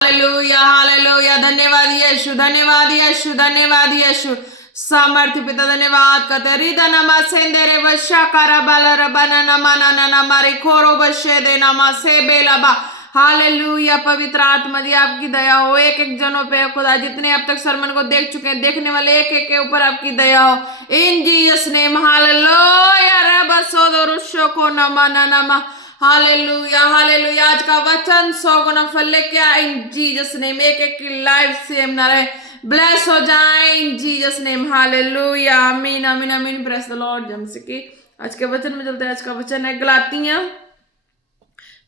Hallelujah hallelujah. धन्यवाद यीशु, धन्यवाद यीशु, धन्यवाद यीशु। सामर्थ्य पिता धन्यवाद करते। रिदा नमा सेंदेरे वशा करा बाला रबाना नमा नाना नमा रे खोरो बशे दे नमा से बेलाबा। हालेलुया। पवित्र आत्मा दी आपकी दया हो एक एक जनों पे खुदा, जितने अब तक सरमन को देख चुके हैं, देखने वाले एक एक के ऊपर आपकी दया हो इन जीसस नेम। हालेलुया। रबा सोदो रुशो को नमा नाना नमा। Hallelujah hallelujah. आज का वचन 100 गुना फल लेके आए इन जीसस नेम। एक एक की लाइफ सेम ना रहे, ब्लेस हो जाए इन जीसस नेम। हालेलुया आमीन आमीन आमीन। Praise the Lord. जमसे कि आज के वचन में चलते हैं। आज का वचन है गलातियां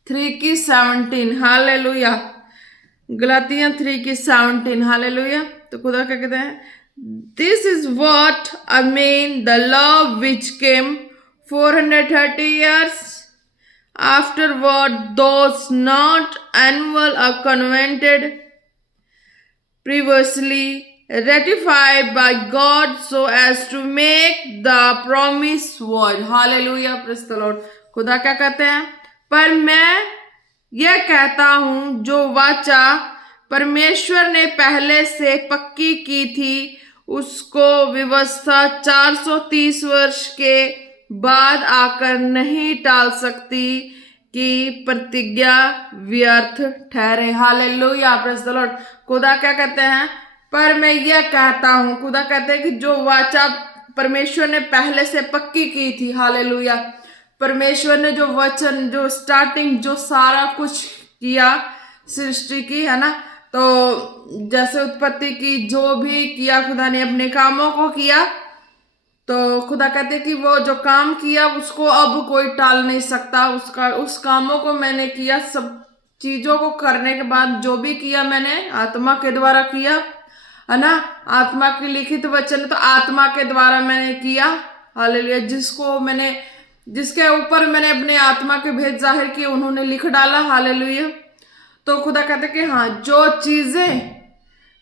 3:17। हालेलुया। गलातियां 3:17। हालेलुया। तो खुदा क्या कहते हैं? This is what I mean the love which came 430 years afterward, those not annual or convented, previously ratified by God so as to make the promise void. Hallelujah. Praise the Lord. खुदा क्या कहते हैं? पर मैं यह कहता हूं, जो वाचा परमेश्वर ने पहले से पक्की की थी, उसको व्यवस्था 430 वर्ष के बाद आकर नहीं टाल सकती कि प्रतिज्ञा व्यर्थ ठहरे। हालेलुया। Praise the Lord. खुदा क्या कहते हैं? पर मैं यह कहता हूं। खुदा कहते हैं कि जो वाचा परमेश्वर ने पहले से पक्की की थी। हालेलुया। परमेश्वर ने जो वचन, जो स्टार्टिंग, जो सारा कुछ किया सृष्टि की, है ना, तो जैसे उत्पत्ति की, जो भी किया खुदा ने अपने कामों को किया, तो खुदा कहते कि वो जो काम किया उसको अब कोई टाल नहीं सकता। उस कामों को मैंने किया, सब चीजों को करने के बाद जो भी किया मैंने आत्मा के द्वारा किया, है ना। आत्मा की लिखित वचन तो आत्मा के द्वारा मैंने किया। हालेलुया। जिसके ऊपर मैंने अपने आत्मा के भेद जाहिर किए, उन्होंने लिख डाला। हालेलुया। तो खुदा कहते कि हाँ, जो चीजें,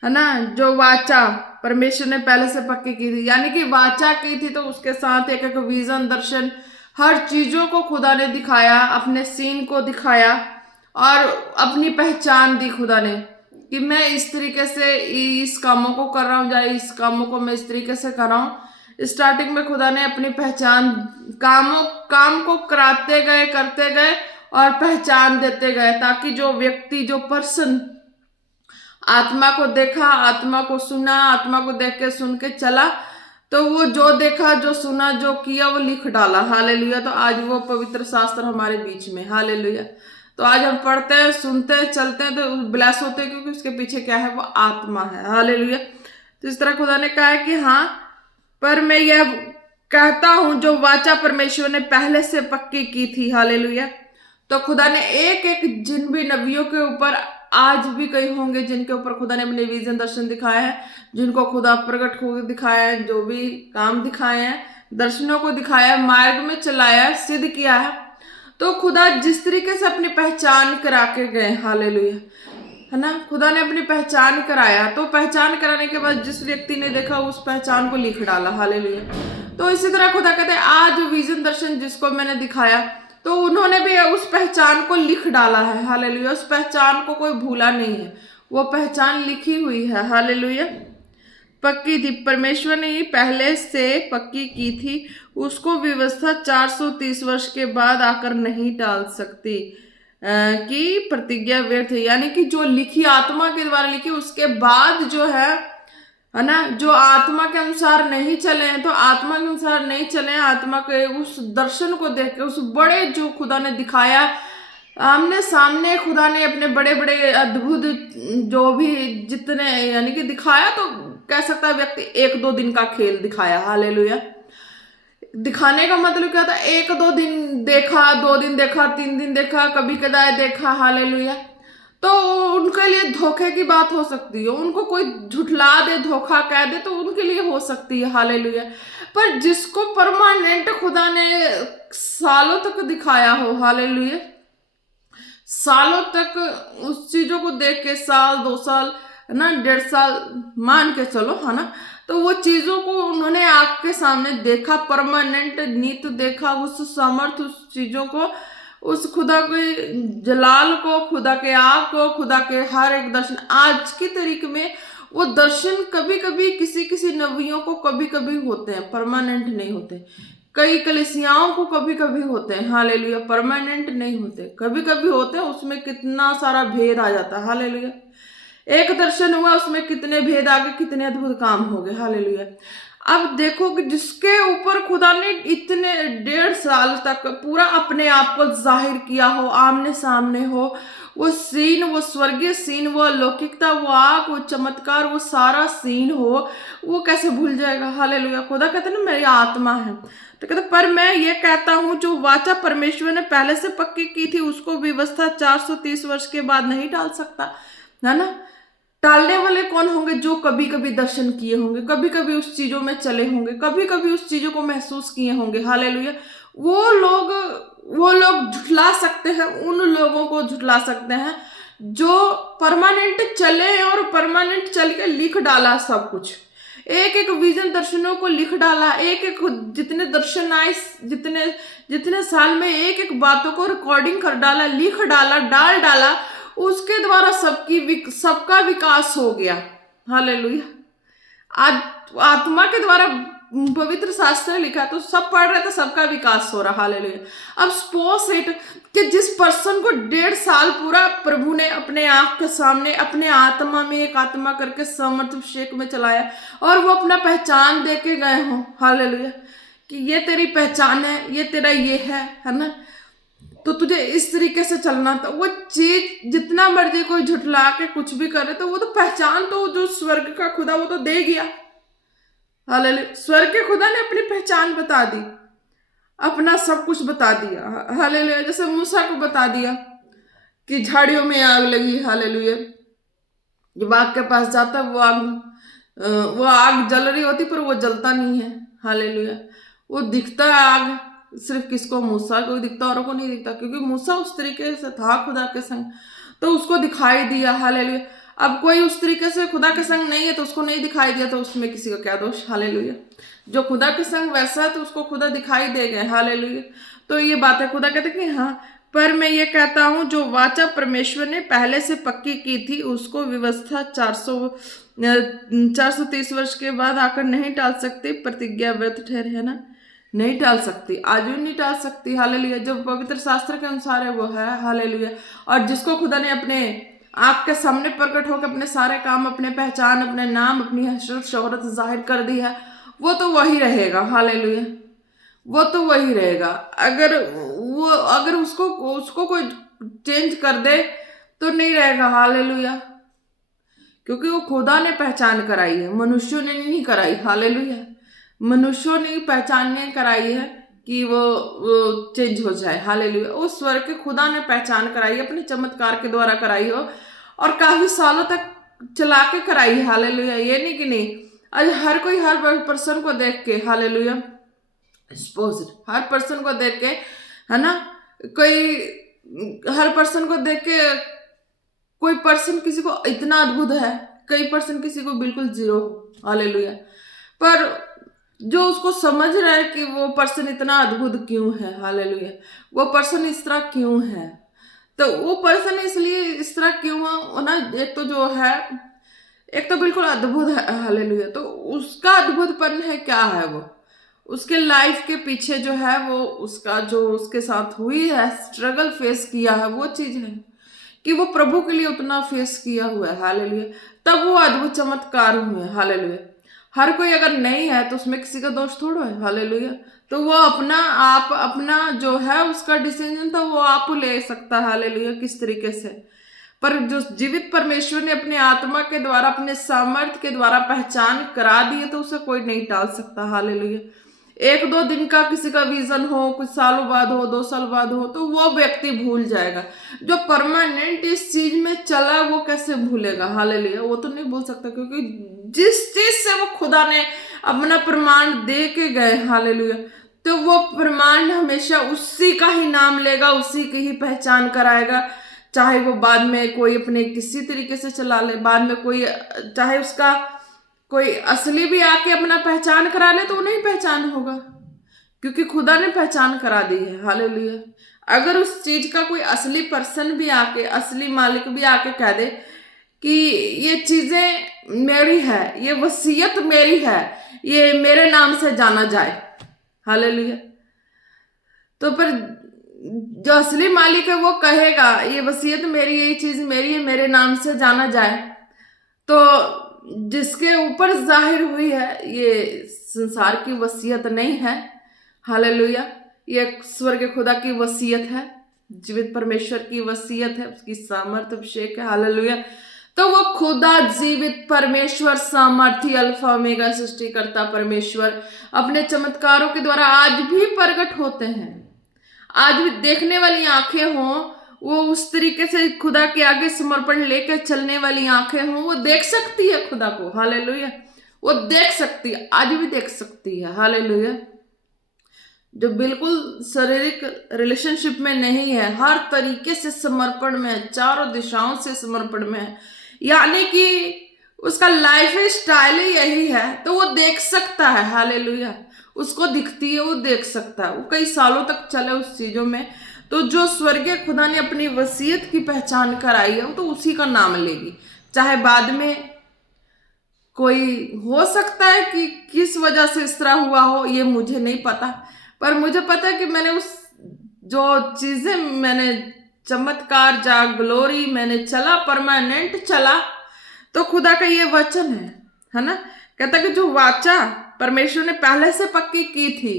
है ना, जो वाचा परमेश्वर ने पहले से पक्की की थी, यानी कि वाचा की थी, तो उसके साथ एक एक विजन, दर्शन, हर चीजों को खुदा ने दिखाया, अपने सीन को दिखाया और अपनी पहचान दी खुदा ने कि मैं इस तरीके से इस कामों को कर रहा हूँ, या इस कामों को मैं इस तरीके से कर रहा हूँ। स्टार्टिंग में खुदा ने अपनी पहचान, काम को कराते गए, करते गए और पहचान देते गए, ताकि जो व्यक्ति, जो पर्सन आत्मा को देखा, आत्मा को सुना, आत्मा को देख के सुन के चला, तो वो जो देखा, जो सुना, जो किया, वो लिख डाला। हालेलुया। तो आज वो पवित्र शास्त्र हमारे बीच में। हालेलुया। तो आज हम पढ़ते हैं, सुनते हैं, चलते हैं, तो ब्लेस होते हैं, क्योंकि उसके पीछे क्या है? वो आत्मा है। हालेलुया। तो इस तरह खुदा ने कहा है कि हाँ, पर मैं यह कहता हूं, जो वाचा परमेश्वर ने पहले से पक्की की थी। हालेलुया। तो खुदा ने एक एक, जिन भी नबियों के ऊपर, आज भी कई होंगे जिनके ऊपर खुदा ने अपने विजन, दर्शन दिखाया है, जिनको खुदा प्रकट हो दिखाया है, जो भी काम दिखाए हैं, दर्शनों को दिखाया है, मार्ग में चलाया, सिद्ध किया है। तो खुदा जिस तरीके से अपनी पहचान करा के गए, हालेलुया, है ना, खुदा ने अपनी पहचान कराया, तो पहचान कराने के बाद जिस व्यक्ति ने देखा, उस पहचान को लिख डाला। हालेलुया। तो इसी तरह खुदा कहते हैं, आज विजन, दर्शन जिसको मैंने दिखाया, तो उन्होंने भी उस पहचान को लिख डाला है। हालेलुया। उस पहचान को कोई भूला नहीं है, वो पहचान लिखी हुई है। हालेलुया। पक्की थी, परमेश्वर ने ही पहले से पक्की की थी, उसको व्यवस्था 430 वर्ष के बाद आकर नहीं टाल सकती कि प्रतिज्ञा व्यर्थ है। यानी कि जो लिखी, आत्मा के द्वारा लिखी, उसके बाद जो है ना, जो आत्मा के अनुसार नहीं चले हैं, तो आत्मा के अनुसार नहीं चले, आत्मा के उस दर्शन को देख के, उस बड़े जो खुदा ने दिखाया आमने सामने, खुदा ने अपने बड़े बड़े अद्भुत जो भी जितने, यानी कि दिखाया, तो कह सकता है व्यक्ति 1-2 दिन का खेल दिखाया। हालेलुया। दिखाने का मतलब क्या था? 1-2 दिन देखा, 2 दिन देखा, 3 दिन देखा, कभी कदार देखा। हालेलुया। तो उनके लिए धोखे की बात हो सकती है, उनको कोई झुठला दे, धोखा कह दे, तो उनके लिए हो सकती है। हालेलुया। पर जिसको परमानेंट खुदा ने सालों तक दिखाया हो, हालेलुया, सालों तक उस चीजों को देख के, साल, 2 साल, है ना, 1.5 साल मान के चलो, है ना, तो वो चीजों को उन्होंने आग के सामने देखा, परमानेंट नित्य देखा, उस सामर्थ, उस चीजों को उस खुदा के जलाल को, खुदा के आग को, खुदा के हर एक दर्शन आज की तारीख में वो दर्शन कभी कभी किसी किसी नबियों को कभी कभी होते हैं, परमानेंट नहीं होते। कई कलीसियाओं को कभी कभी होते हैं, हालेलुया, परमानेंट नहीं होते, कभी कभी होते हैं। उसमें कितना सारा भेद आ जाता है, हालेलुया। एक दर्शन हुआ, उसमें कितने भेद आ गए, कितने अद्भुत काम हो गए, हालेलुया। अब देखो कि जिसके ऊपर खुदा ने इतने 1.5 साल तक पूरा अपने आप को जाहिर किया हो, आमने सामने हो, वो सीन, वो स्वर्गीय सीन, वो अलौकिकता, वो आग, वो चमत्कार, वो सारा सीन हो, वो कैसे भूल जाएगा, हालेलुया। खुदा कहते ना मेरी आत्मा है, तो कहते पर मैं ये कहता हूं जो वाचा परमेश्वर ने पहले से पक्की की थी उसको व्यवस्था 430 वर्ष के बाद नहीं टाल सकता, है ना। टालने वाले कौन होंगे? जो कभी कभी दर्शन किए होंगे, कभी कभी उस चीजों में चले होंगे, कभी कभी उस चीजों को महसूस किए होंगे, हालेलुया। वो लोग झुठला सकते हैं, उन लोगों को झुठला सकते हैं जो परमानेंट चले और परमानेंट चल के लिख डाला सब कुछ, एक एक विजन दर्शनों को लिख डाला, एक एक जितने दर्शन आए, जितने जितने साल में एक एक बातों को रिकॉर्डिंग कर डाला, लिख डाला, डाल डाला, उसके द्वारा सबका विकास हो गया, हालेलुया। आत्मा के द्वारा पवित्र शास्त्र ने लिखा, तो सब पढ़ रहे थे, सबका विकास हो रहा, हालेलुया। अब सपोज इट कि जिस पर्सन को 1.5 साल पूरा प्रभु ने अपने आंख के सामने अपने आत्मा में एक आत्मा करके समर्थ अभिषेक में चलाया और वो अपना पहचान दे के गए हों, हालेलुया, कि ये तेरी पहचान है, ये तेरा ये है ना, तो तुझे इस तरीके से चलना था। वो चीज जितना मर्जी कोई झुठला के कुछ भी करे, तो वो तो पहचान तो जो स्वर्ग का खुदा वो तो दे गया, हालेलुया। स्वर्ग के खुदा ने अपनी पहचान बता दी, अपना सब कुछ बता दिया, हालेलुया। जैसे मूसा को बता दिया कि झाड़ियों में आग लगी, हालेलुया। जब आग के पास जाता वो आग जल रही होती पर वो जलता नहीं है, हालेलुया। वो दिखता है आग, सिर्फ किसको? मूसा को दिखता, औरों को नहीं दिखता, क्योंकि मूसा उस तरीके से था खुदा के संग, तो उसको दिखाई दिया, हालेलुया। अब कोई उस तरीके से खुदा के संग नहीं है तो उसको नहीं दिखाई दिया, तो उसमें किसी का क्या दोष, हालेलुया। जो खुदा के संग वैसा है तो उसको खुदा दिखाई दे गए, हालेलुया। तो ये बात है, खुदा कहते कि हाँ, पर मैं ये कहता हूं जो वाचा परमेश्वर ने पहले से पक्की की थी उसको व्यवस्था 430 वर्ष के बाद आकर नहीं टाल सकती, प्रतिज्ञा व्यर्थ ठहरे, है ना, नहीं टाल सकती, आज भी नहीं टाल सकती, हालेलुया। जो पवित्र शास्त्र के अनुसार है वो है, हालेलुया। और जिसको खुदा ने अपने आँख के सामने प्रकट होकर अपने सारे काम, अपने पहचान, अपने नाम, अपनी हैसियत शोहरत जाहिर कर दी है, वो तो वही रहेगा, हालेलुया। वो तो वही रहेगा। अगर उसको कोई चेंज कर दे तो नहीं रहेगा, हालेलुया, क्योंकि वो खुदा ने पहचान कराई है, मनुष्यों ने नहीं कराई, हालेलुया। मनुष्यों ने पहचान नहीं कराई है कि वो चेंज हो जाए, हालेलुया। उस स्वर्ग के खुदा ने पहचान कराई, अपने चमत्कार के द्वारा कराई हो और काफी सालों तक चला के कराई है, हालेलुया। ये नहीं कि नहीं, आज हर कोई हर पर्सन को देख के, हालेलुया, सपोज हर पर्सन को देख के, है ना, कोई हर पर्सन को देख के कोई पर्सन किसी को इतना अद्भुत है, कई पर्सन किसी को बिल्कुल जीरो, हालेलुया। पर जो उसको समझ रहा है कि वो पर्सन इतना अद्भुत क्यों है, हालेलुया, वो पर्सन इस तरह क्यों है, तो वो पर्सन इसलिए इस तरह क्यों है ना, एक तो जो है, एक तो बिल्कुल अद्भुत है, हालेलुया। तो उसका अद्भुतपन है, क्या है वो, उसके लाइफ के पीछे जो है वो उसका जो उसके साथ हुई है, स्ट्रगल फेस किया है, वो चीज है कि वो प्रभु के लिए उतना फेस किया हुआ है, हालेलुया, तब वो अद्भुत चमत्कार हुए हैं, हालेलुया। हर कोई अगर नहीं है तो उसमें किसी का दोष थोड़ा है, हालेलुया। तो वो अपना जो है उसका डिसीजन तो वो आप ले सकता है, हालेलुया, किस तरीके से। पर जो जीवित परमेश्वर ने अपने आत्मा के द्वारा, अपने सामर्थ्य के द्वारा पहचान करा दी है, तो उसे कोई नहीं टाल सकता, हालेलुया। 1-2 दिन का किसी का विजन हो, कुछ सालों बाद हो, 2 साल बाद हो, तो वो व्यक्ति भूल जाएगा। जो परमानेंट इस चीज में चला वो कैसे भूलेगा, हालेलुया, वो तो नहीं भूल सकता, क्योंकि जिस चीज से वो खुदा ने अपना प्रमाण दे के गए, हालेलुया, तो वो प्रमाण हमेशा उसी का ही नाम लेगा, उसी की ही पहचान कराएगा। चाहे वो बाद में कोई अपने किसी तरीके से चला ले, बाद में कोई चाहे उसका कोई असली भी आके अपना पहचान करा ले, तो वो नहीं पहचान होगा, क्योंकि खुदा ने पहचान करा दी है, हालेलुया। अगर उस चीज का कोई असली पर्सन भी आके, असली मालिक भी आके कह दे कि ये चीजें मेरी है, ये वसीयत मेरी है, ये मेरे नाम से जाना जाए, हालेलुया। तो पर जो असली मालिक है वो कहेगा ये वसीयत मेरी है, ये चीज मेरी है, मेरे नाम से जाना जाए, तो जिसके ऊपर जाहिर हुई है ये संसार की वसीयत नहीं है, हालेलुया, ये स्वर्ग खुदा की वसीयत है, जीवित परमेश्वर की वसीयत है, उसकी सामर्थ अभिषेक है, हालेलुया। तो वो खुदा जीवित परमेश्वर, सामर्थी, अल्फा ओमेगा, सृष्टिकर्ता परमेश्वर अपने चमत्कारों के द्वारा आज भी प्रकट होते हैं। आज भी देखने वाली आंखें हों, वो उस तरीके से खुदा के आगे समर्पण लेकर चलने वाली आंखें हों, वो देख सकती है खुदा को, हालेलुया। वो देख सकती है, आज भी देख सकती है, हालेलुया। जो बिल्कुल शारीरिक रिलेशनशिप में नहीं है, हर तरीके से समर्पण में है, चारों दिशाओं से समर्पण में है, यानी कि उसका लाइफ स्टाइल ही यही है, तो वो देख सकता है, हालेलुया। उसको दिखती है, वो देख सकता है, वो कई सालों तक चले उस चीजों में। तो जो स्वर्गीय खुदा ने अपनी वसीयत की पहचान कराई है, वो तो उसी का नाम लेगी, चाहे बाद में कोई हो सकता है कि किस वजह से इस तरह हुआ हो, ये मुझे नहीं पता, पर मुझे पता है कि मैंने उस जो चीजें मैंने चमत्कार जा ग्लोरी मैंने चला, परमानेंट चला, तो खुदा का ये वचन है ना, कहता कि जो वाचा परमेश्वर ने पहले से पक्की की थी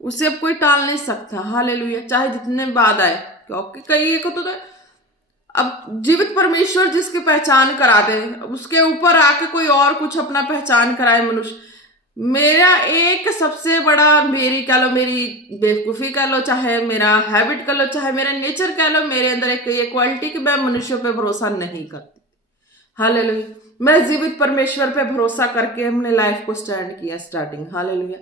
उसे अब कोई टाल नहीं सकता, हालेलुया, चाहे जितने बाद आए, क्योंकि कई को तो अब जीवित परमेश्वर जिसकी पहचान करा दे, उसके ऊपर आके कोई और कुछ अपना पहचान कराए मनुष्य। मेरा एक सबसे बड़ा, मेरी कह लो, मेरी बेवकूफ़ी कह लो, चाहे मेरा हैबिट कह लो, चाहे मेरा नेचर कह लो, मेरे अंदर एक ये क्वालिटी कि मैं मनुष्यों पे भरोसा नहीं करती, हालेलुया। मैं जीवित परमेश्वर पे भरोसा करके अपने लाइफ को स्टैंड किया, स्टार्टिंग, हालेलुया,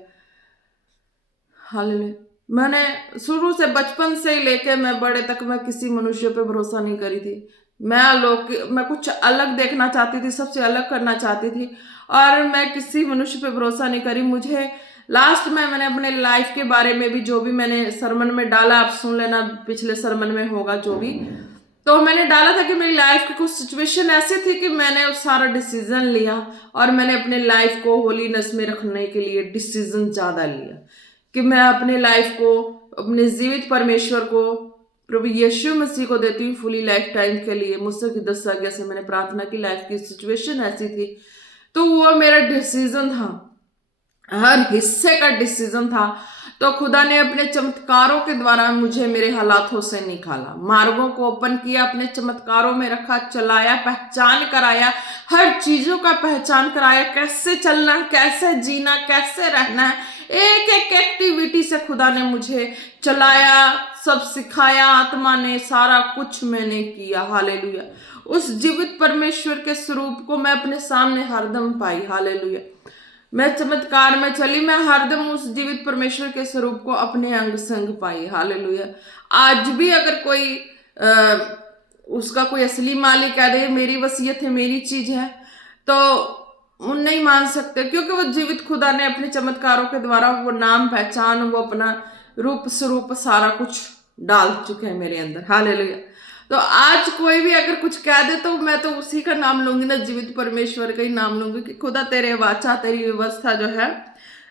हालेलुया। मैंने शुरू से, बचपन से ही लेके मैं बड़े तक, मैं किसी मनुष्य पे भरोसा नहीं करी थी। मैं कुछ अलग देखना चाहती थी, सबसे अलग करना चाहती थी, और मैं किसी मनुष्य पे भरोसा नहीं करी। मुझे लास्ट में मैंने अपने लाइफ के बारे में भी, जो भी मैंने सरमन में डाला, आप सुन लेना, पिछले सरमन में होगा जो भी, तो मैंने डाला था कि मेरी लाइफ की कुछ सिचुएशन ऐसी थी कि मैंने उस सारा डिसीजन लिया, और मैंने अपने लाइफ को होलीनेस में रखने के लिए डिसीजन ज़्यादा लिया कि मैं अपने लाइफ को, अपने जीवित परमेश्वर को, प्रभु यीशु मसीह को देती हूँ फुली लाइफ टाइम के लिए। मुझसे की 10 आज्ञा से मैंने प्रार्थना की, लाइफ की सिचुएशन ऐसी थी, तो वो मेरा डिसीजन था, हर हिस्से का डिसीजन था। तो खुदा ने अपने चमत्कारों के द्वारा मुझे मेरे हालातों से निकाला, मार्गों को ओपन किया, अपने चमत्कारों में रखा, चलाया, पहचान कराया, हर चीजों का पहचान कराया, कैसे चलना, कैसे जीना, कैसे रहना है, एक एक एक्टिविटी से खुदा ने मुझे चलाया, सब सिखाया, आत्मा ने सारा कुछ मैंने किया, हालेलुया। उस जीवित परमेश्वर के स्वरूप को मैं अपने सामने हरदम पाई, हालेलुया। मैं चमत्कार में चली, मैं हरदम उस जीवित परमेश्वर के स्वरूप को अपने अंग संग पाई, हालेलुया। आज भी अगर कोई उसका कोई असली मालिक कह दे मेरी वसीयत है, मेरी चीज है, तो वो नहीं मान सकते, क्योंकि वो जीवित खुदा ने अपने चमत्कारों के द्वारा वो नाम, पहचान, वो अपना रूप स्वरूप सारा कुछ डाल चुके हैं मेरे अंदर, हालेलुया। तो आज कोई भी अगर कुछ कह दे तो मैं तो उसी का नाम लूंगी ना, जीवित परमेश्वर का ही नाम लूंगी कि खुदा तेरे वाचा, तेरी व्यवस्था जो है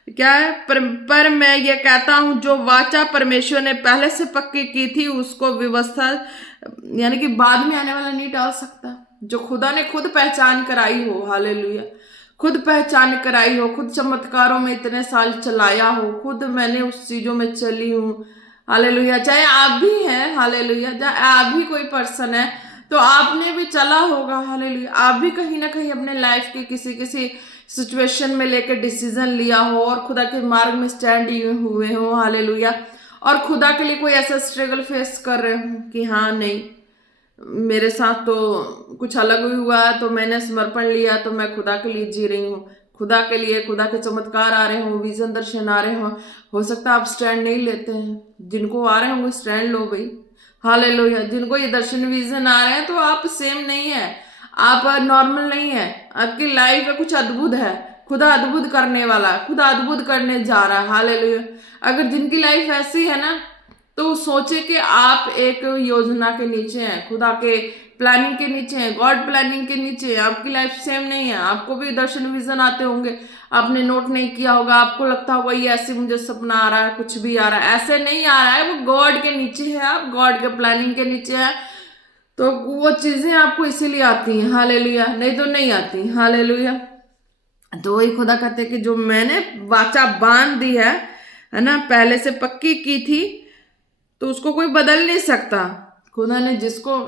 क्या है, पर मैं ये कहता हूं जो वाचा परमेश्वर ने पहले से पक्की की थी उसको व्यवस्था, यानी कि बाद में आने वाला नहीं डाल सकता। जो खुदा ने खुद पहचान कराई हो, हालेलुया, खुद पहचान कराई हो, खुद चमत्कारों में इतने साल चलाया हो, खुद मैंने उस चीजों में चली हूँ, हालेलुया। चाहे आप भी हैं, हालेलुया, चाहे आप भी कोई पर्सन है तो आपने भी चला होगा, हालेलुया। आप भी कहीं ना कहीं अपने लाइफ के किसी सिचुएशन में लेकर डिसीजन लिया हो और खुदा के मार्ग में स्टैंड हुए हो, हालेलुया, और खुदा के लिए कोई ऐसा स्ट्रगल फेस कर रहे हो कि हाँ नहीं, मेरे साथ तो कुछ अलग ही हुआ, तो मैंने समर्पण लिया, तो मैं खुदा के लिए जी रही हूँ, खुदा के लिए, खुदा के चमत्कार आ रहे हों, विजन दर्शन आ रहे हों, हो सकता है आप स्टैंड नहीं लेते हैं, जिनको आ रहे होंगे स्टैंड लो भाई, हालेलुया। जिनको ये दर्शन विजन आ रहे हैं तो आप सेम नहीं है, आप नॉर्मल नहीं है, आपकी लाइफ में कुछ अद्भुत है, खुदा अद्भुत करने वाला है, खुदा अद्भुत करने जा रहा है, हालेलुया। अगर जिनकी लाइफ ऐसी है ना तो सोचे कि आप एक योजना के नीचे हैं, खुदा के प्लानिंग के नीचे हैं, गॉड प्लानिंग के नीचे हैं। आपकी लाइफ सेम नहीं है, आपको भी दर्शन विजन आते होंगे, आपने नोट नहीं किया होगा, आपको लगता होगा ये ऐसे मुझे सपना आ रहा है, कुछ भी आ रहा है। ऐसे नहीं आ रहा है, वो गॉड के नीचे है, आप गॉड के प्लानिंग के नीचे है, तो वो चीजें आपको इसीलिए आती हैं। हालेलुया, नहीं तो नहीं आती। हालेलुया। तो वही खुदा कहते हैं कि जो मैंने वाचा बांध दी है ना, पहले से पक्की की थी, तो उसको कोई बदल नहीं सकता। खुदा ने जिसको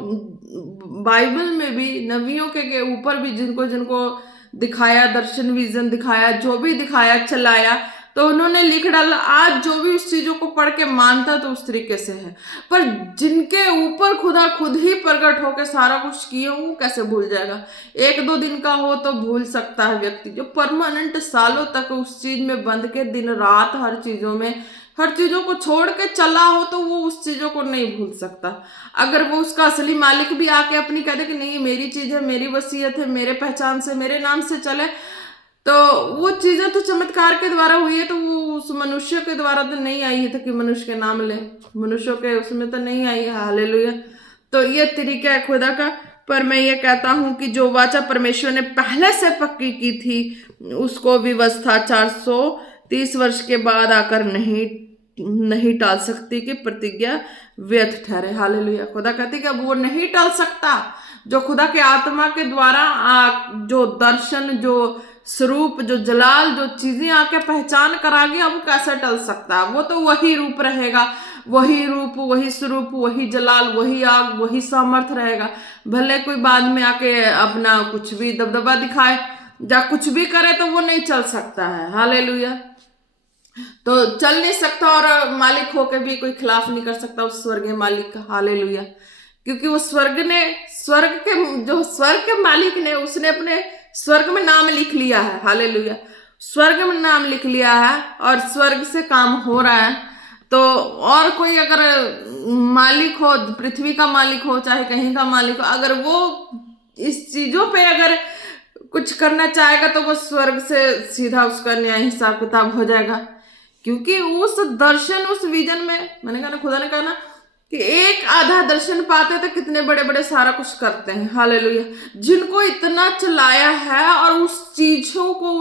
बाइबल में भी नबियों के ऊपर भी जिनको जिनको दिखाया, दर्शन विजन दिखाया, जो भी दिखाया चलाया, तो उन्होंने लिख डाला। आज जो भी उस चीजों को पढ़ के मानता तो उस तरीके से है, पर जिनके ऊपर खुदा खुद ही प्रकट होकर सारा कुछ किए वो कैसे भूल जाएगा। एक दो दिन का हो तो भूल सकता है व्यक्ति, जो परमानेंट सालों तक उस चीज में बंद के दिन रात हर चीजों को छोड़ के चला हो, तो वो उस चीजों को नहीं भूल सकता। अगर वो उसका असली मालिक भी आके अपनी कह दे कि नहीं मेरी चीज है, मेरी वसीयत है, मेरे पहचान से, मेरे नाम से चले, तो वो चीजें तो चमत्कार के द्वारा हुई है, तो वो उस मनुष्य के द्वारा तो नहीं आई है, तो कि मनुष्य के नाम ले, मनुष्यों के उसमें तो नहीं आई है। हालेलुया। तो ये तरीका है खुदा का। पर मैं ये कहता हूं कि जो वाचा परमेश्वर ने पहले से पक्की की थी, उसको व्यवस्था 430 वर्ष के बाद आकर नहीं टाल सकती कि प्रतिज्ञा व्यर्थ ठहरे। हालेलुया। खुदा कहती कि अब वो नहीं टाल सकता। जो खुदा के आत्मा के द्वारा जो दर्शन, जो स्वरूप, जो जलाल, जो चीजें आके पहचान करा गया, वो कैसे टल सकता है। वो तो वही रूप रहेगा, वही रूप, वही स्वरूप, वही जलाल, वही आग, वही सामर्थ रहेगा। भले कोई बाद में आके अपना कुछ भी दबदबा दिखाए या कुछ भी करे, तो वो नहीं चल सकता है। हालेलुया। तो चल नहीं सकता, और मालिक होके भी कोई खिलाफ नहीं कर सकता उस स्वर्गीय मालिक का। हालेलुया। क्योंकि वो स्वर्ग के मालिक ने, उसने अपने स्वर्ग में नाम लिख लिया है। हालेलुया। स्वर्ग में नाम लिख लिया है और स्वर्ग से काम हो रहा है। तो और कोई अगर मालिक हो, पृथ्वी का मालिक हो, चाहे कहीं का मालिक हो, अगर वो इस चीजों पे अगर कुछ करना चाहेगा, तो वो स्वर्ग से सीधा उसका न्याय हिसाब किताब हो जाएगा। क्योंकि उस दर्शन, उस विजन में, मैंने कहा ना, खुदा ने कहा ना कि एक आधा दर्शन पाते तो कितने बड़े बड़े सारा कुछ करते हैं। हालेलुया। जिनको इतना चलाया है और उस चीजों को,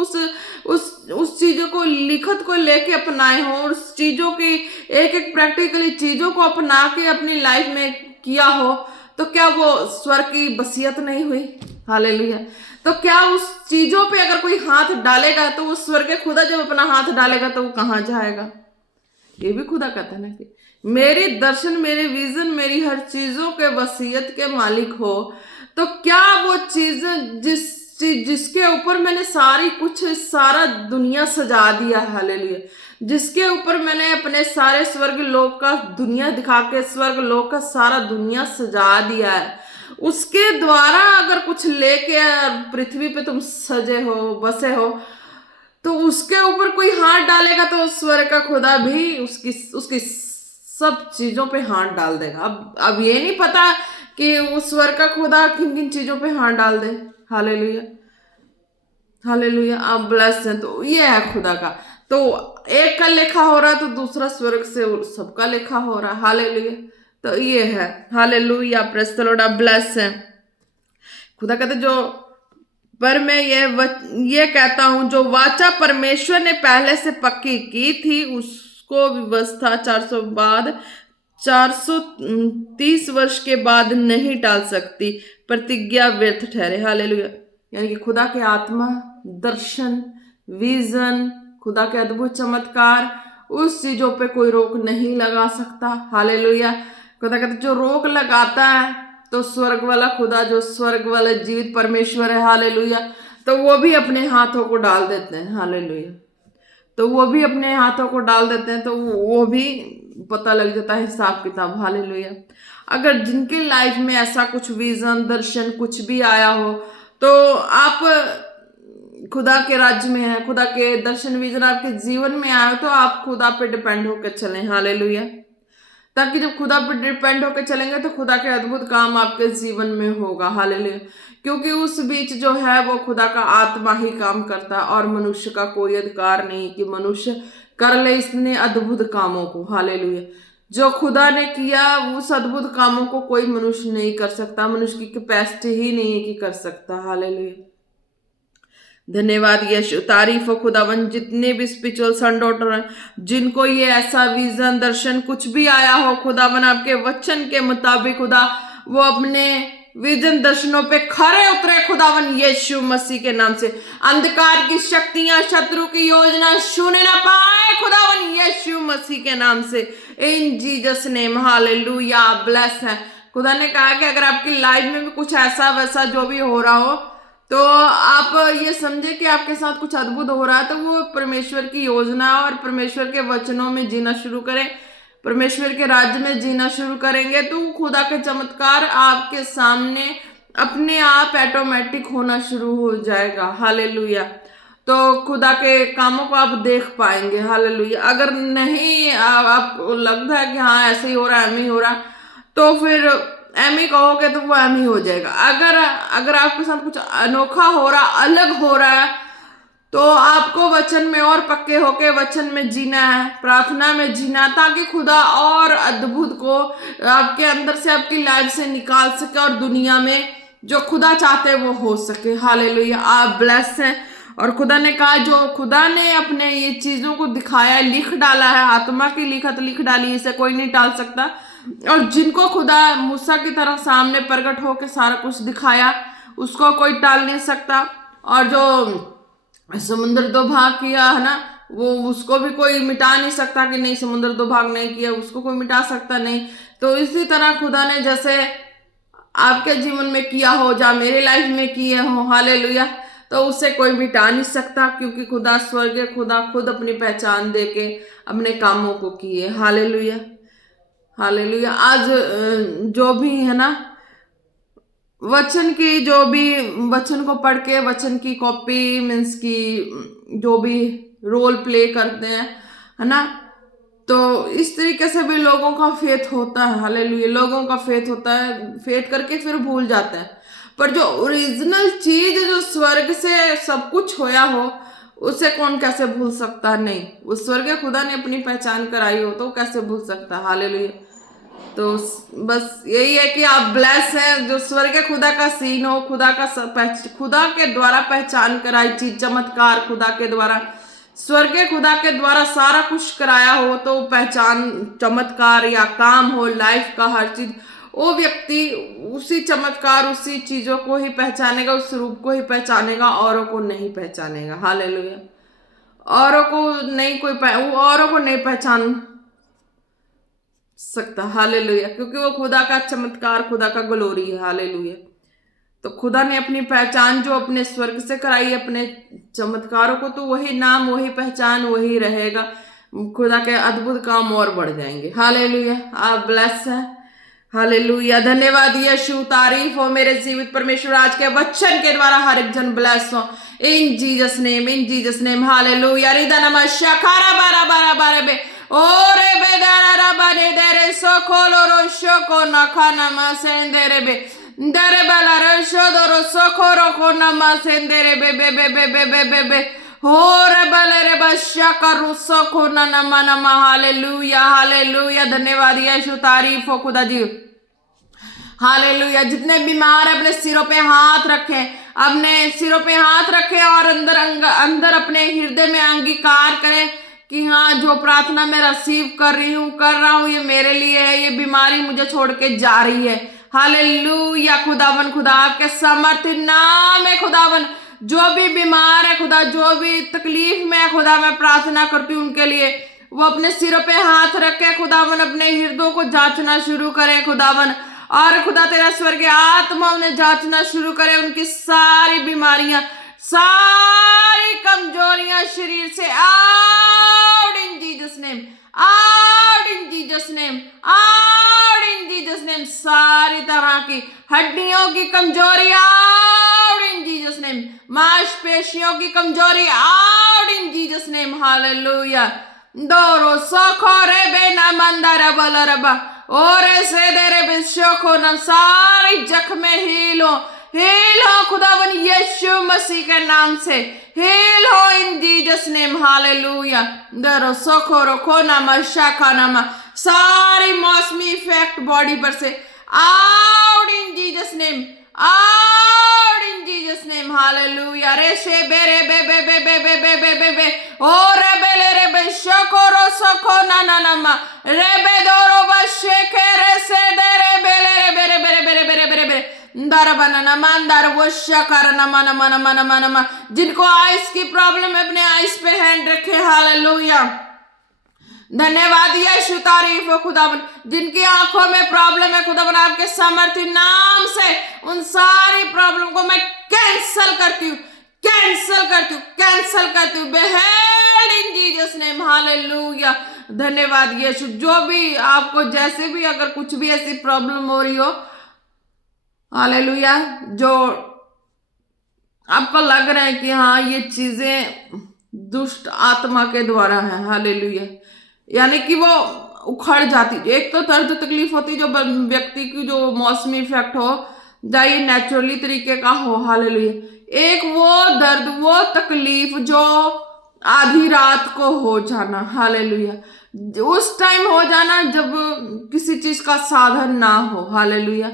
उस चीजों को, लिखत को लेके अपनाए हो, और उस चीजों की एक एक प्रैक्टिकली चीजों को अपना के अपनी लाइफ में किया हो, तो क्या वो स्वर्ग की बसियत नहीं हुई। हालेलुया। तो क्या उस चीजों पे अगर कोई हाथ डालेगा, तो वो स्वर्ग के खुदा जब अपना हाथ डालेगा तो वो कहाँ जाएगा। ये भी खुदा कहता है ना कि मेरी दर्शन, मेरे विजन, मेरी हर चीजों के वसीयत के मालिक हो, तो क्या वो चीज जिसके ऊपर मैंने सारा दुनिया सजा दिया है। हालेलुया। जिसके ऊपर मैंने अपने सारे स्वर्ग लोक का दुनिया दिखा के स्वर्ग लोक का सारा दुनिया सजा दिया है, उसके द्वारा अगर कुछ लेके पृथ्वी पे तुम सजे हो, बसे हो, तो उसके ऊपर कोई हाथ डालेगा, तो स्वर्ग का खुदा भी उसकी सब चीजों पे हाथ डाल देगा। अब ये नहीं पता कि उस स्वर्ग का खुदा किन किन चीजों पे हाथ डाल दे। हालेलुया। हालेलुया। आप ब्लेस्ड हैं। तो ये है खुदा का। तो एक का लेखा हो रहा है, तो दूसरा स्वर्ग से सबका लेखा हो रहा है। हालेलुया। तो ये है। हालेलुया। Praise the Lord. आप ब्लेस्ड हैं। खुदा कहते जो, पर मैं ये कहता हूं, जो वाचा परमेश्वर ने पहले से पक्की की थी, उसको व्यवस्था 430 वर्ष के बाद नहीं टाल सकती, प्रतिज्ञा व्यर्थ ठहरे। हालेलुया। यानी कि खुदा के आत्मा, दर्शन, विजन, खुदा के अद्भुत चमत्कार, उस चीजों पे कोई रोक नहीं लगा सकता। हालेलुया। खुदा कहते जो रोक लगाता है, तो स्वर्ग वाला खुदा, जो स्वर्ग वाला जीवित परमेश्वर है, हालेलुया, तो वो भी अपने हाथों को डाल देते हैं। हालेलुया। तो वो भी अपने हाथों को डाल देते हैं, तो वो भी पता लग जाता है हिसाब किताब। हालेलुया। अगर जिनके लाइफ में ऐसा कुछ विजन, दर्शन कुछ भी आया हो, तो आप खुदा के राज्य में है, खुदा के दर्शन विजन आपके जीवन में आया हो, तो आप खुदा पे डिपेंड होकर चलें। हालेलुया। ताकि जब खुदा पर डिपेंड होकर चलेंगे, तो खुदा के अद्भुत काम आपके जीवन में होगा। हालेलुया। क्योंकि उस बीच जो है वो खुदा का आत्मा ही काम करता है, और मनुष्य का कोई अधिकार नहीं कि मनुष्य कर ले इसने अद्भुत कामों को। हालेलुया। जो खुदा ने किया उस अद्भुत कामों को कोई मनुष्य नहीं कर सकता, मनुष्य की कैपेसिटी ही नहीं है कि कर सकता। हालेलुया, धन्यवाद यीशु, तारीफ हो खुदावन। जितने भी स्पिरिचुअल सन डॉटर हैं, जिनको ये ऐसा विजन दर्शन कुछ भी आया हो खुदावन, आपके वचन के मुताबिक खुदा वो अपने विजन दर्शनों पे खरे उतरे खुदावन यीशु मसीह के नाम से। अंधकार की शक्तियां, शत्रु की योजना सुने ना पाए खुदावन यीशु मसीह के नाम से, इन जीसस नेम। हालेलुया, ब्लेस है। खुदा ने कहा कि अगर आपकी लाइफ में भी कुछ ऐसा वैसा जो भी हो रहा हो, तो आप ये समझे कि आपके साथ कुछ अद्भुत हो रहा है, तो वो परमेश्वर की योजना और परमेश्वर के वचनों में जीना शुरू करें, परमेश्वर के राज्य में जीना शुरू करेंगे, तो खुदा के चमत्कार आपके सामने अपने आप ऑटोमेटिक होना शुरू हो जाएगा। हालेलुया, तो खुदा के कामों को आप देख पाएंगे। हालेलुया, अगर नहीं आपको लगता है कि हाँ ऐसे ही हो रहा है, एम ही हो रहा, तो फिर एम ही कहोगे तो वो एम ही हो जाएगा। अगर आपके साथ कुछ अनोखा हो रहा, अलग हो रहा है, तो आपको वचन में और पक्के होके वचन में जीना है, प्रार्थना में जीना, ताकि खुदा और अद्भुत को आपके अंदर से, आपकी लाइफ से निकाल सके और दुनिया में जो खुदा चाहते वो हो सके। हालेलुया, आप ब्लेस हैं। और खुदा ने कहा, जो खुदा ने अपने ये चीजों को दिखाया, लिख डाला है, आत्मा की लिखत लिख डाली, इसे कोई नहीं टाल सकता। और जिनको खुदा मूसा की तरह सामने प्रकट होकर सारा कुछ दिखाया, उसको कोई टाल नहीं सकता। और जो समुद्र दो भाग किया है ना, वो उसको भी कोई मिटा नहीं सकता कि नहीं समुद्र दो भाग नहीं किया, उसको कोई मिटा सकता नहीं। तो इसी तरह खुदा ने जैसे आपके जीवन में किया हो, या मेरे लाइफ में किए हो, हालेलुया, तो उसे कोई मिटा नहीं सकता, क्योंकि खुदा स्वर्गीय खुदा खुद अपनी पहचान दे के अपने कामों को किए। Hallelujah, hallelujah. आज जो भी है ना, वचन की जो भी वचन को पढ़ के वचन की कॉपी मीन्स की जो भी रोल प्ले करते हैं, है ना, तो इस तरीके से भी लोगों का फेथ होता है। हालेलुया, लोगों का फेथ होता है, फेथ करके फिर भूल जाते हैं। पर जो ओरिजिनल चीज, जो स्वर्ग से सब कुछ होया हो, उसे कौन कैसे भूल सकता? नहीं, उस स्वर्गीय खुदा ने अपनी पहचान कराई हो तो कैसे भूल सकता? हालेलुया। तो बस यही है कि आप ब्लेस हैं, जो स्वर्गीय खुदा का सीन हो, खुदा के द्वारा पहचान कराई चीज, चमत्कार खुदा के द्वारा, स्वर्गीय खुदा के द्वारा सारा कुछ कराया हो, तो पहचान, चमत्कार या काम हो, लाइफ का हर चीज, वो व्यक्ति उसी चमत्कार, उसी चीजों को ही पहचानेगा, उस रूप को ही पहचानेगा, औरों को नहीं पहचानेगा। हालेलुया, औरों को नहीं पहचान सकता। हालेलुया, क्योंकि वो खुदा का चमत्कार, खुदा का ग्लोरी है। हालेलुया, तो खुदा ने अपनी पहचान जो अपने स्वर्ग से कराई, अपने चमत्कारों को, तो वही नाम, वही पहचान, वही रहेगा। खुदा के अद्भुत काम और बढ़ जाएंगे। हालेलुया, आप ब्लेस हैं। हालेलुया, धन्यवाद यीशु, तारीफ हो मेरे जीवित परमेश्वर, आज के वचन के द्वारा हर एक जन ब्लेस हो, in Jesus name, in Jesus name. Hallelujah, रिदा नमस्या खारा बारा बारा बारा बे ओरे बेदारा रबा दे देरे सोकोलो रो शोको नखा नमा सेंदेरे बे दरे बाला रो शोदरो सोकोरो को नमा सेंदेरे बे बे बे बे बे बे बे बे होरे बाले रे बश्या करू सोको नमा नमा। हालेलुया, हालेलुया, धन्यवाद यीशु, तारीफ हो खुदा जी। हालेलुया, जितने बीमार अपने सिरों पे हाथ रखें, अपने सिरों पे हाथ रखें और अंदर अपने हृदय में अंगीकार करें कि हाँ, जो प्रार्थना मैं रिसीव कर रहा हूँ, ये मेरे लिए है, ये बीमारी मुझे छोड़ के जा रही है। हालेलुया, खुदावन, खुदा आपके समर्थित नाम है खुदावन। जो भी बीमार है खुदा, जो भी तकलीफ में है खुदा, मैं प्रार्थना करती हूँ उनके लिए, वो अपने सिरों पे हाथ रखे खुदावन, अपने हृदयों को जांचना शुरू करें खुदावन, और खुदा तेरा स्वर्गीय आत्मा उन्हें जांचना शुरू करे, उनकी सारी बीमारियां, सारी कमजोरियां शरीर से out in Jesus name, out in Jesus name, out in Jesus name. सारी तरह की हड्डियों की कमजोरी आउट इन जीसस नेम, मांसपेशियों की कमजोरी out in Jesus name. Hallelujah, दोरो सोखोरे बेना मंदारा बलरबा और से देरे बिशो को न सारी जख्मे हीलो खुदावन यीशु मसीह के नाम से हील हो इन जीसस नेम, हालेलुया। दरो सोखो रोको नामा शाखा नामा, सारी मौसमी इफेक्ट बॉडी पर से out in Jesus name, out in Jesus name, hallelujah. रे शे बेरे बे बे बे बे बे बे बे बे बे ओ रे बेले रे बे शको रो सको ना ना ना मा रे बे दोरो बशे के रे से दे रे बेले रे बेरे बेरे बेरे बेरे बेरे बेरे दर बनाना मंदर वो शकर नमा नमा नमा नमा नमा। जिनको आइस की प्रॉब्लम है अपने आइस पे हैंड रखे, हालेलुया। धन्यवाद यीशु, तारीफ हो खुदावन। जिनकी आंखों में प्रॉब्लम है खुदावन, आपके सामर्थ्य नाम से उन सारी प्रॉब्लम को मैं कैंसल करती हूँ, कैंसल करती हूँ, कैंसल करती हूँ। Behed in Jesus name, hallelujah. धन्यवाद यीशु। जो भी आपको जैसे भी अगर कुछ भी ऐसी प्रॉब्लम हो रही हो, हालेलुया, जो आपको लग रहा है कि हाँ ये चीजें दुष्ट आत्मा के द्वारा है, हालेलुया, यानी कि वो उखड़ जाती। एक तो दर्द तकलीफ होती जो व्यक्ति की जो मौसमी इफेक्ट हो, चाहे नेचुरली तरीके का हो, हालेलुया। एक वो दर्द वो तकलीफ जो आधी रात को हो जाना, हालेलुया, उस टाइम हो जाना जब किसी चीज का साधन ना हो, हालेलुया।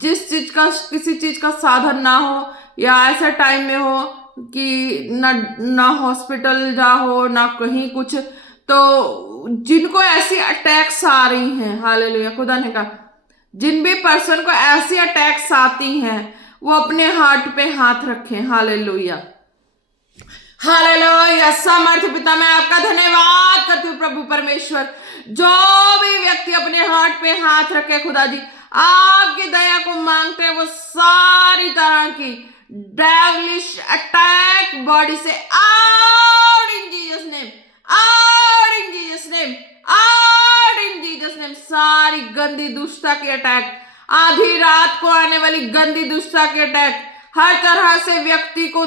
जिस चीज का किसी चीज का साधन ना हो, या ऐसे टाइम में हो कि ना हॉस्पिटल जा हो ना कहीं कुछ, तो जिनको ऐसी अटैक्स आ रही हैं, हालेलुया, खुदा ने कहा जिन भी पर्सन को ऐसी अटैक्स आती हैं वो अपने हार्ट पे हाथ रखें, हालेलुया, हालेलुया। समर्थ पिता, मैं आपका धन्यवाद करती हूँ प्रभु परमेश्वर। जो भी व्यक्ति अपने हार्ट पे हाथ रखे खुदा जी, आपकी दया को मांगते हैं, वो सारी तरह की डेविलिश अटैक बॉडी से out in Jesus name, out in Jesus name, out in Jesus name. सारी गंदी दुष्टता की अटैक, आधी रात को आने वाली गंदी दुष्टता की अटैक, हर तरह से व्यक्ति को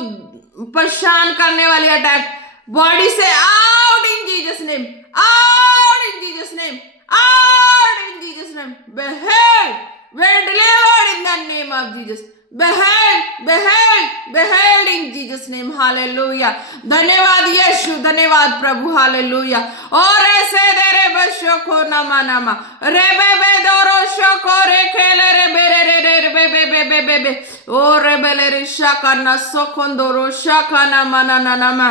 परेशान करने वाली अटैक बॉडी से out in Jesus name, out in Jesus name, out in Jesus name. behead, we're delivered in the name of Jesus. behead, behead, behead in Jesus name, hallelujah. धन्यवाद यीशु, धन्यवाद प्रभु, हालेलुया। और ऐसे दे रे बशो को नमा नमा रे बे बे दोरो शको रे खेले रे बे रे रे रे बे बे बे बे बे बे ओ रे बे ले रे शका ना सोखन दोरो शका नमा ना ना नमा।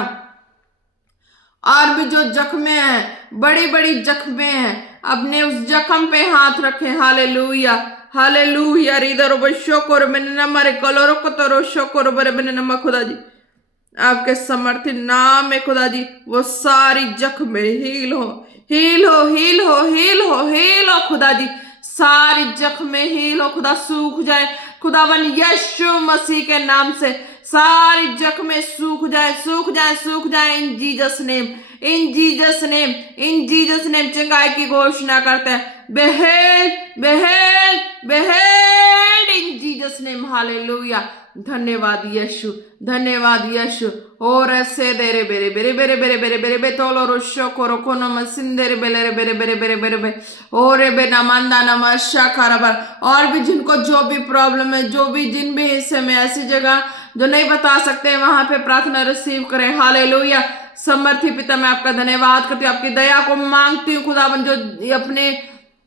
और भी जो जख्मे हैं, बड़ी बड़ी जख्मे हैं, अपने उस जख्म पे हाथ रखें, हालेलुया, हालेलुया। रिदर शोकर मैंने नमा रे कलोरो को तोरो शोकर बरे मैंने नमा। खुदा जी आपके समर्थी नाम में खुदा जी वो सारी जख्मे हील हो, हील हो, हील हो, हील हो, हील हो खुदा जी। सारी जख्मे हील हो खुदा, सूख जाए खुदावन यीशु मसीह के नाम से। सारी जख्मे सूख जाए, सूख जाए, सूख जाए इन Jesus name, in Jesus name, in Jesus name. चंगाई की घोषणा करते हैं, Behed, Behed, Behed in Jesus name, hallelujah. धन्यवाद यीशु, धन्यवाद यीशु। और ऐसे देरे बेरे बेरे बेरे बेरे बेरे बेरे बे तोलो रोशो कोरो कोनो मसिंदेरे बेरे बेरे बेरे बेरे बेरे बे और बे नमंदा नमस्या खराबर। और भी जिनको जो भी प्रॉब्लम है, जो भी जिन भी हिस्से में ऐसी जगह जो नहीं बता सकते, वहां पे प्रार्थना रिसीव करें, हालेलुया। समर्थी पिता, मैं आपका धन्यवाद करती हूँ, आपकी दया को मांगती हूँ खुदावन। जो अपने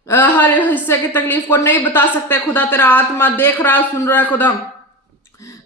हर हिस्से की तकलीफ को नहीं बता सकते खुदा, तेरा आत्मा देख रहा है, सुन रहा है खुदा,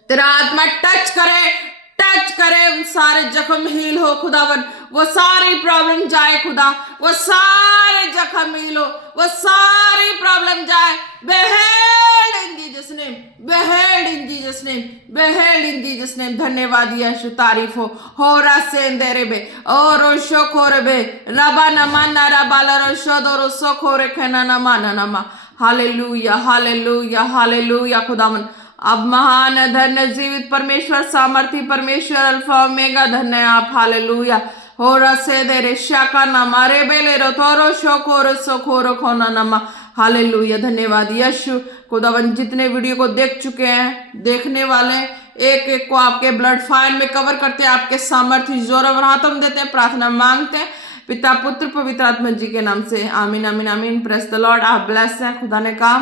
तेरा आत्मा टच करे, टच करे, उन सारे जख्म हील हो खुदावन। वो सारी प्रॉब्लम जाए खुदा, वो सारे जख्म हील हो, वो सारी प्रॉब्लम जाए। Be healed in Jesus name, be healed in Jesus name, be healed in Jesus name. धन्यवाद यीशु, तारीफ हो रसे देरे बे और रोशो खोरे बे रबा नमाना रबाला रोशो दो रोशो खोरे खेना नमाना नमा। हालेलुया, हालेलुया, हालेलुया खुदावन। अब महान धन्य जीवित परमेश्वर, सामर्थी परमेश्वर, अल्फा ओमेगा, धन्य आप, हालेलुया। हो रसे दे रे शाका नमा रे बेले रो थोरो शोको रो सोखोरो खोना नमा, हालेलुया। धन्यवाद यीशु खुदावन। जितने वीडियो को देख चुके हैं, देखने वाले एक एक को आपके ब्लड फाइल में कवर करते हैं, आपके सामर्थ्य जोर और हाथम देते हैं, प्रार्थना मांगते हैं पिता पुत्र पवित्र आत्मा जी के नाम से, आमीन, आमीन, आमीन। Press the Lord. आप ब्लेस हैं। खुदा ने कहा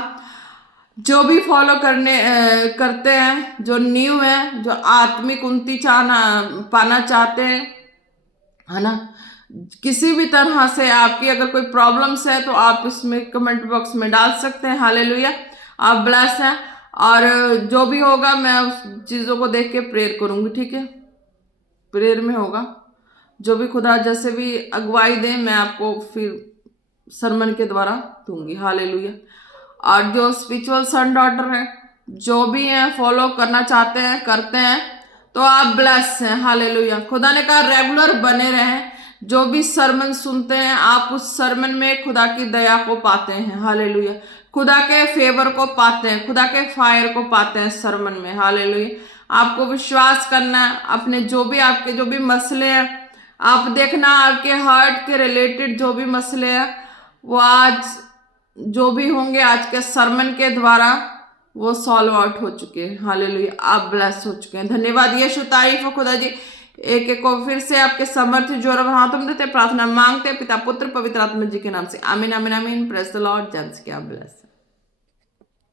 जो भी फॉलो करते हैं, जो न्यू है, जो आत्मिक उन्नति पाना चाहते हैं, है ना, किसी भी तरह से आपकी अगर कोई प्रॉब्लम्स है तो आप इसमें कमेंट बॉक्स में डाल सकते हैं। हालेलुया, आप ब्लेस हैं। और जो भी होगा मैं उस चीज़ों को देख के प्रेयर करूंगी, ठीक है, प्रेयर में होगा जो भी खुदा जैसे भी अगुवाई दे मैं आपको फिर सरमन के द्वारा दूंगी। हालेलुया। और जो स्पिरिचुअल सन डॉटर है, जो भी हैं फॉलो करना चाहते हैं, करते हैं, तो आप ब्लेस हैं। हालेलुया। खुदा ने कहा रेगुलर बने रहें, जो भी सरमन सुनते हैं आप उस सरमन में खुदा की दया को पाते हैं। हालेलुया। खुदा के फेवर को पाते हैं, खुदा के फायर को पाते हैं सरमन में। हालेलुया। आपको विश्वास करना है, अपने आपके जो भी मसले हैं, आप देखना आपके हार्ट के रिलेटेड जो भी मसले हैं वो आज जो भी होंगे आज के सरमन के द्वारा वो सॉल्व आउट हो चुके हैं। हालेलुया, आप ब्लेस हो चुके हैं। धन्यवाद यीशु, तारीफ हो खुदा जी। एक एक को फिर से आपके समर्थ जोर और हाथों में देते प्रार्थना मांगते पिता पुत्र पवित्र आत्मा जी के नाम से, आमीन आमीन आमीन। Praise the lord. जन्स के आप ब्लेस।